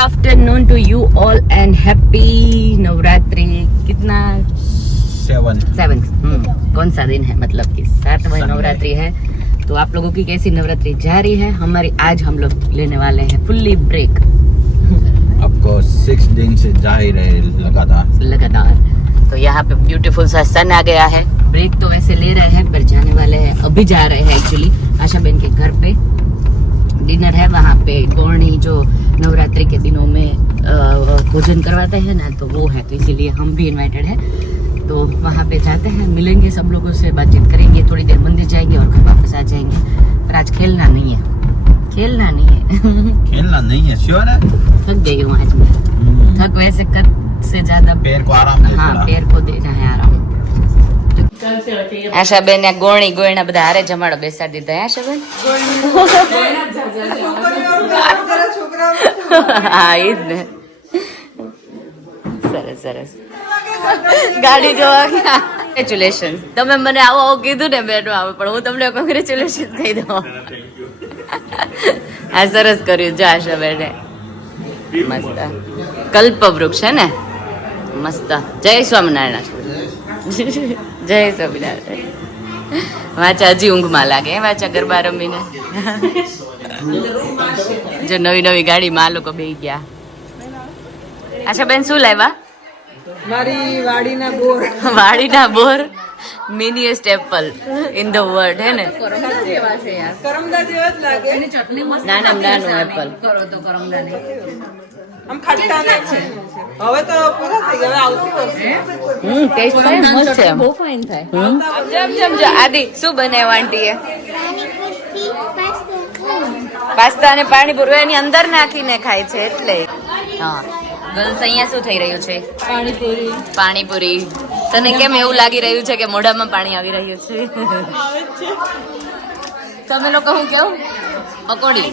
Afternoon to you all and happy Navratri. कितना 7 कौन सा दिन है, मतलब कि 7वां नवरात्रि है। तो आप लोगों की कैसी नवरात्रि जा रही है? हमारी आज हम लोग लेने वाले हैं फुल्ली ब्रेक। आपको 6 दिन से जा ही रहे लगातार। तो यहाँ पे ब्यूटीफुल सा सन आ गया है। ब्रेक तो वैसे ले रहे हैं पर जाने वाले हैं, अभी जा रहे हैं एक्चुअली आशा बहन के घर पे। डिनर है वहाँ पे, गौरणी जो नवरात्रि के दिनों में भोजन करवाते हैं ना, तो वो है, तो इसीलिए हम भी इनवाइटेड है। तो वहाँ पे जाते हैं, मिलेंगे सब लोगों से, बातचीत करेंगे, थोड़ी देर मंदिर जाएंगे और घर वापस आ जाएंगे। पर आज खेलना नहीं है खेलना नहीं है श्योर है। थक गई हूँ आज मैं। थक वैसे कर से ज्यादा पैर को आराम दे। हाँ, पैर को देना है आराम। આશાબેન ને ગોણી ગોયણા બધા હારે જમાડો બેસાડી દીધા. આશાબેન હા એ જ ને. સરસ સરસ. ગાડી જોવા ગયા. કોંગ્રેચ્યુલેશન. તમે મને આવો આવો કીધું ને બેનો આવે, પણ હું તમને કોંગ્રેચ્યુલેશન કહી દઉં. આ સરસ કર્યું જો આશાબેને. મસ્ત કલ્પવૃક્ષ છે ને, મસ્ત. જય સ્વામિનારાયણ. જય સ્વામિનારાયણ. વાંચા હજી ઊંઘમાં લાગે, વાંચા ગરબા રમીને. જો નવી નવી ગાડીમાં આ લોકો બેસી ગયા. આશા બેન શું લાવ્યા? મારી વાડીના બોર મિનીએસ્ટ એપલ ઇન ધ વર્લ્ડ હે ને. કરમદા જેવા જ લાગે. એની ચટણી મસ્ત. નાનું એપલ. કરો તો કરમદા નહીં. આમ ખટ્ટા ને છે. હવે તો પૂરા થઈ ગયા, હવે આવતી વર્ષે. ટેસ્ટ થાય મસ્ત છે. બહુ ફાઇન થાય. જમ જો આદિ શું બનાવ્યું આંટીએ? પાસ્તા અને પાણીપુરી એની અંદર નાખીને ખાય છે એટલે. હા ગર્લ્સ, અહીંયા શું થઈ રહ્યું છે? પાણીપુરી. તને કેમ એવું લાગી રહ્યું છે કે મોઢામાં પાણી આવી રહ્યું છે? તમે લોકો હું કેવું? પકોડી.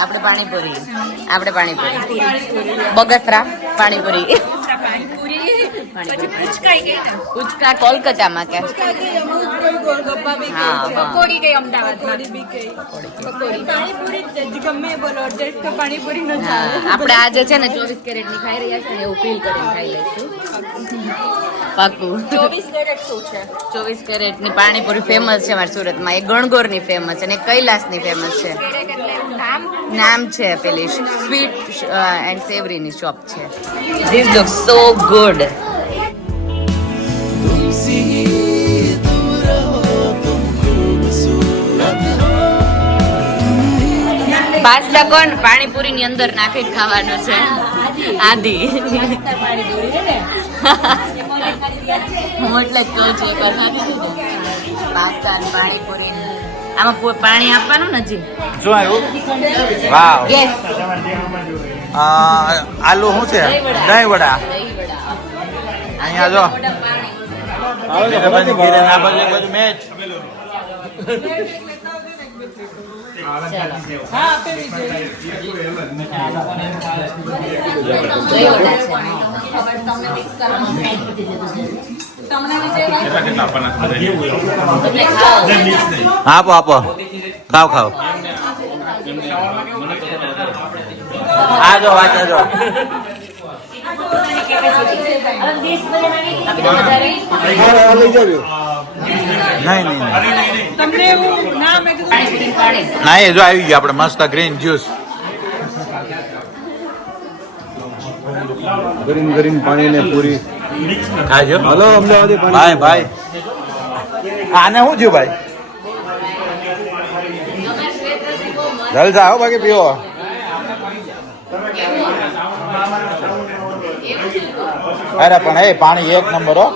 આપણે પાણીપુરી. બગસરા પાણીપુરી. પૂચકા કોલકાતામાં કે? હા પકોડી કઈ અમદાવાદ પાણીપુરી ન ચાલે. આપણે આજે છે ને 24 કેરેટ ની ખાઈ રહ્યા છે ને, એવું ફીલ કરીને ખાઈ લઈશું. પાકું. 24 કેરેટ શું છે? 24 કેરેટ ની પાણીપુરી ફેમસ છે અમારા સુરતમાં. એક ગણગોર ની ફેમસ છે અને કૈલાસ ની ફેમસ છે. નામ છે પેલી સ્વીટ એન્ડ સેવરી ની શોપ છે. This look so good. Pasta કોણ પાણીપુરી ની અંદર નાખીને ખાવાનું છે? આદિ. હું એટલે જ કહું છું એક વાર નાખી દીધું પાસ્તા અને પાણીપુરી. આમાં પાણી આપવાનું ને હજી. શું આવ્યું? વાવ. યસ. આલુ શું છે? દહીં વડા. અહીંયા જો મેચ. આપો ખાઓ. આ જો વાંચા જો. નહીં તમને એવું ના મેં ના, એ જો આવી ગયું આપણે મસ્ત ગ્રીન જ્યુસ. ગરીન પાણી ને પૂરી ખાજો. હલો અમદાવાદી પાણી. ભાઈ આને શું થયું ભાઈ? જલસા આવો બાકી પીવો. અરે પણ એ પાણી એક નંબર હો.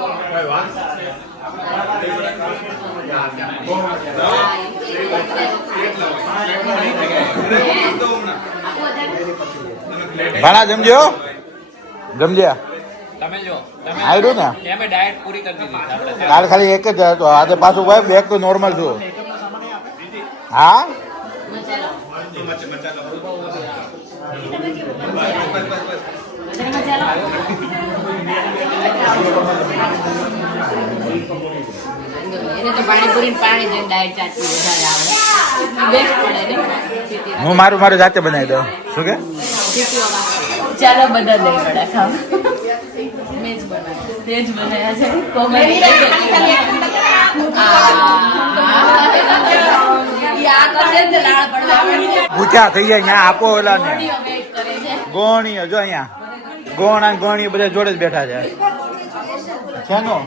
ભાણા જમજો. આવ્યું ને કાલ ખાલી એક જ હતો, આજે પાછું ભાઈ બેગ તો નોર્મલ છું. હા હું મારું જાતે બનાવી દઉં. શું કે ચાલો બધા દહીં વડા ખાવ મેં જ બનાવ્યા તે જ બનાવ્યા છે કોમેડી પૂછા થઈ જાય ત્યાં આપો ઓલા ને ગોણી જો અહીંયા ગોણ અને ગોણી બધા જોડે જ બેઠા છે શેનો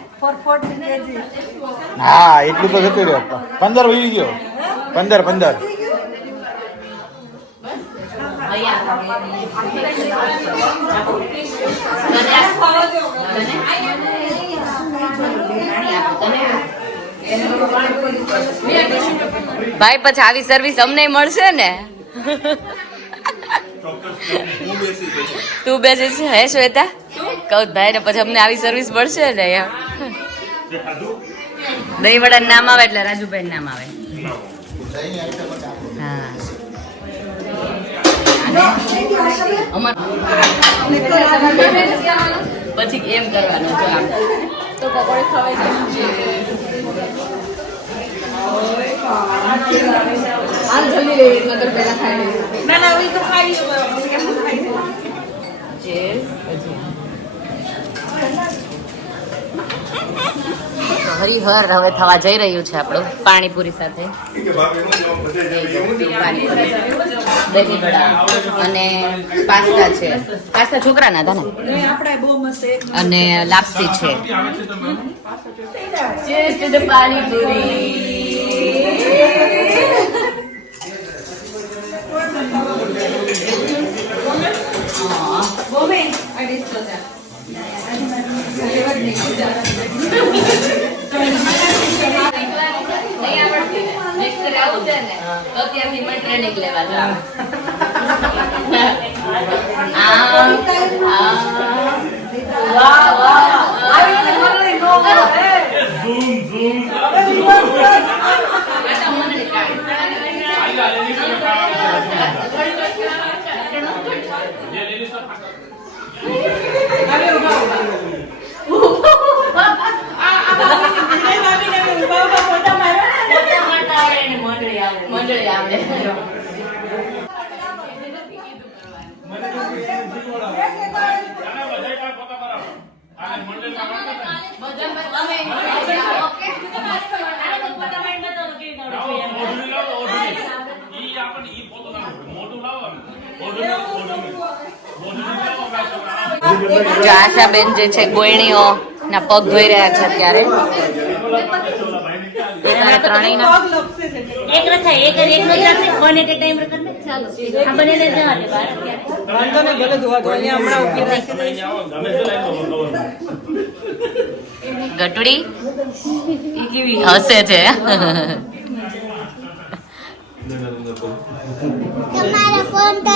હા એટલું તો જતું રહ્યો 15 વહી ગયો 15 ભાઈ પછી આવી સર્વિસ અમને મળશે ને તું બેસીશ હે શ્વેતા કહું ભાઈ ને પછી અમને આવી સર્વિસ મળશે ને યાર દહીં વડા નામ આવે એટલે રાજુભાઈ નામ આવે હા પછી એમ કરવાનું જો આમ તો પકોડી ખવાઈ હરિહર હવે થવા જઈ રહ્યું છે આપણું પાણીપુરી સાથે દહીં વડા અને પાસ્તા છે પાસ્તા છોકરાના હતા ને અને લાપસી છે પાણીપુરી ટ્રેનિંગ લેવા મંડળી આવે આશાબેન જે છે ગોયણીઓ ના પગ ધોઈ રહ્યા છે અત્યારે ત્રણેયના એક રખાય એક એક નો રાખે કોને કે ટાઈમ રખડ ને ચાલો આ બનેને જવા દે બહાર અત્યારે વાંધો ને ભલે ધોવા ધોઈને હમણાં ઉભી રાખી ગટડી હસે છે તમારો ફોન તો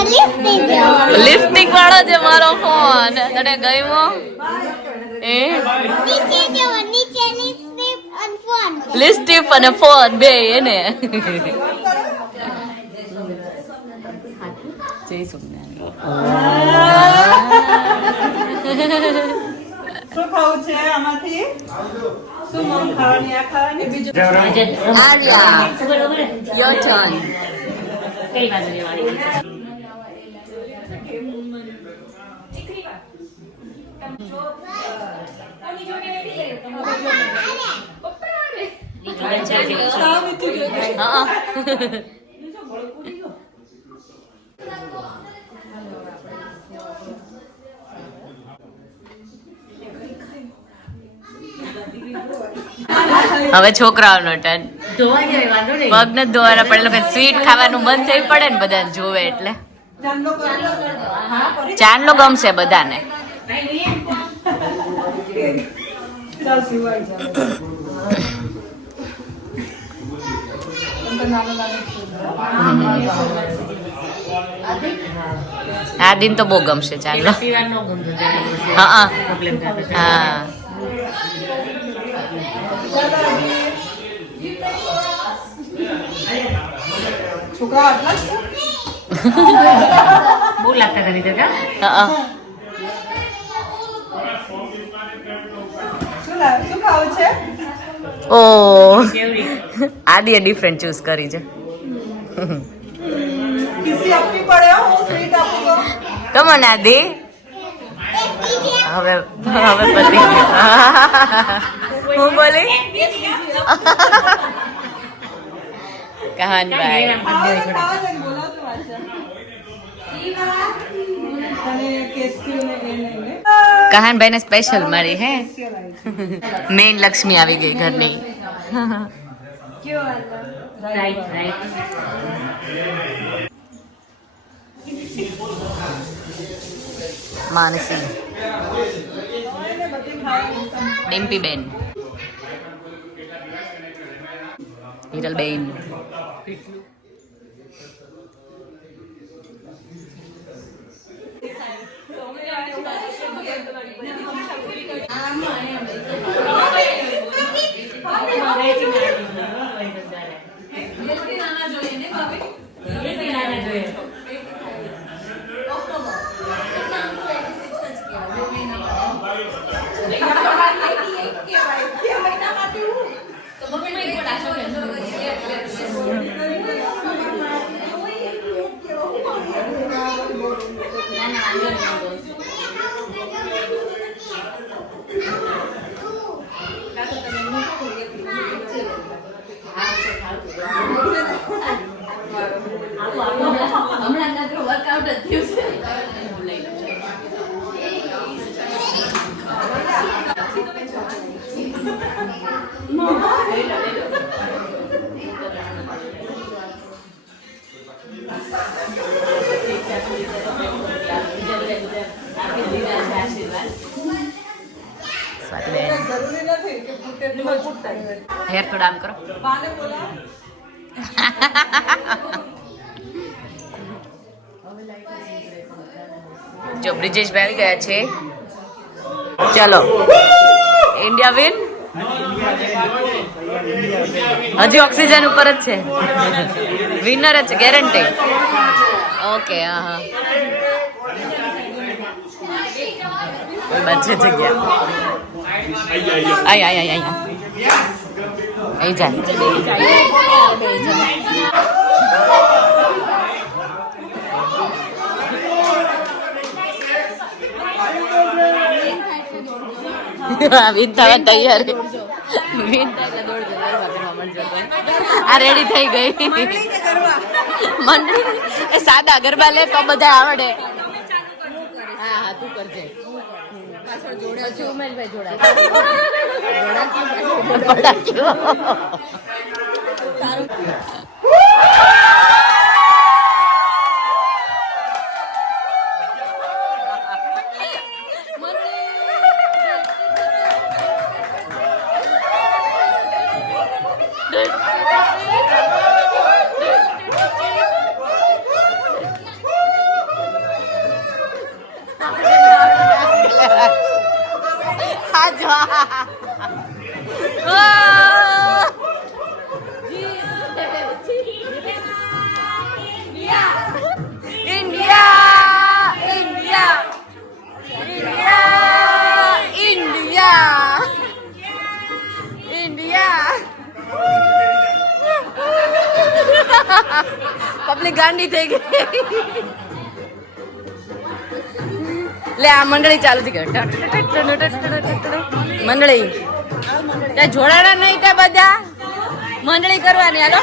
લિપસ્ટિક વાળો છે મારો ફોન તને ગયો એ નીચે જવો નીચે લિપસ્ટિક અને ફોન લિપસ્ટિક અને ફોન બે એને જય સોમનાથ શું ખાવું છે આમાંથી શું મમ ખાવાની આ ખાવાની બીજું આર્યા યોર ટર્ન કઈ બાજુ લેવાની હા હવે છોકરાઓનો ટર્ન ધોવા જાય વાંધો નહીં પગ નથી ધોવાના પડે લોકો સ્વીટ ખાવાનું બંધ થઈ પડે ને બધાને જોવે એટલે ચાંદલો ગમશે બધાને ચાલ સિવાય ચાલ આ દિન તો બહુ ગમશે ચાંદલો પીવાનો ગુંદો હા પ્રોબ્લેમ થતો છે હા છોકરા આટલા જ છે બહુ લાગતા કરી દેતા હા શું ખાવું છે ઓ કેવડી આદિએ ડિફરન્ટ ચૂઝ કરી છે ખીસી આપવી પડે હું સ્વીટ કમોન આદિ હવે પતી હું બોલી કહાનભાઈ કહાનભાઈ ને સ્પેશિયલ મળી હે મેઇન લક્ષ્મી આવી ગઈ ઘરની માનસી ડિમ્પીબેન હિરલબેન હેર થોડા આમ કરો જો બ્રિજેશભાઈ આવી ગયા છે ચલો ઇન્ડિયા વિન હજી ઓક્સિજન ઉપર જ છે વિનર જ છે ગેરંટી ઓકે હા બચે જગ્યા આઈ જા વિન થવા તૈયાર વિન આ રેડી થઈ ગઈ મંડળી સાદા ગરબા લે તો બધા આવડે હા તું કરજે ઉમેશભાઈ જોડા પબ્લિક ગાંડી થઈ ગઈ લે આ મંડળી ચાલુ થઈ ગઈ મંડળી ત્યાં જોડાણા નહીં ત્યાં બધા મંડળી કરવાની હાલો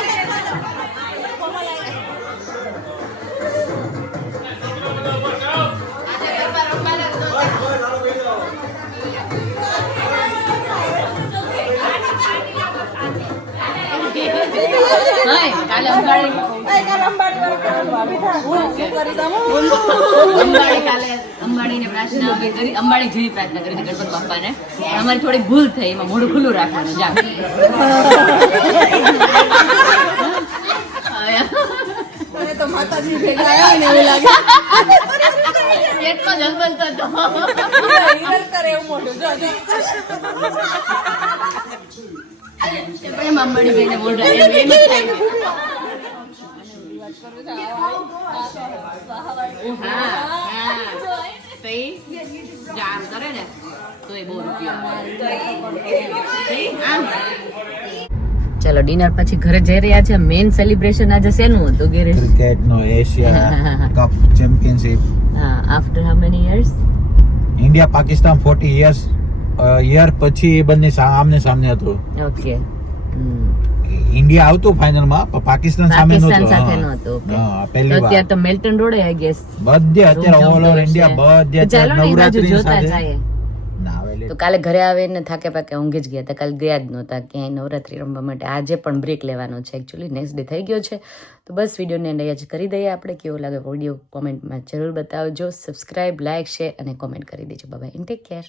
કાલે અંબાણી ને પ્રાર્થના અમે કરી અંબાણી જેવી પ્રાર્થના કરી હતી ગણપત બાપાને અમારી થોડી ભૂલ થઈ એમાં મોઢું ખુલ્લું રાખવાનું જા તો માતાજી ભેગા આવ્યા ને એવું લાગે પેટમાં જલબલતો હતો કરે એવું મોઢું જો અંબાણી બેને મોઢા એમ જ થાય જામ કરે ને તો એ બહુ રૂપિયા ચલો ડિનર પછી ઘરે જઈ રહ્યા છે. મેઇન સેલિબ્રેશન આજે શેનું હતું ગિરીશ? ક્રિકેટ નો એશિયા કપ ચેમ્પિયનશિપ. હા, after how many years? India Pakistan 40 year પછી એ બંને આમને સામને હતું. ઓકે. ઇન્ડિયા આવતું ફાઇનલ માં પણ પાકિસ્તાન સામે પાકિસ્તાન નહોતું. સાથે હા. નહોતું. ઓકે. હા, તો પહેલી વાર. અત્યારે તો મેલ્ટન રોડે આઈ ગેસ. બધે અત્યારે ઓલ ઓવર ઇન્ડિયા બધે ચાલો ને એ બાજુ નવરાત્રી જોતા સાથે જાય. ના આવે તો કાલે ઘરે આવીને થાકે પાકે ઊંઘી જ ગયા હતા. કાલે ગયા જ નહોતા ક્યાંય નવરાત્રી રમવા માટે. આજે પણ બ્રેક લેવાનો છે એકચ્યુઅલી. નેક્સ્ટ ડે થઈ ગયો છે. તો બસ વિડીયોને એન્ડ અહીંયા જ કરી દઈએ આપણે. કેવો લાગે વિડીયો કોમેન્ટમાં જરૂર બતાવજો. સબસ્ક્રાઇબ, લાઇક, શેર અને કોમેન્ટ કરી દેજો. Bye bye, take care.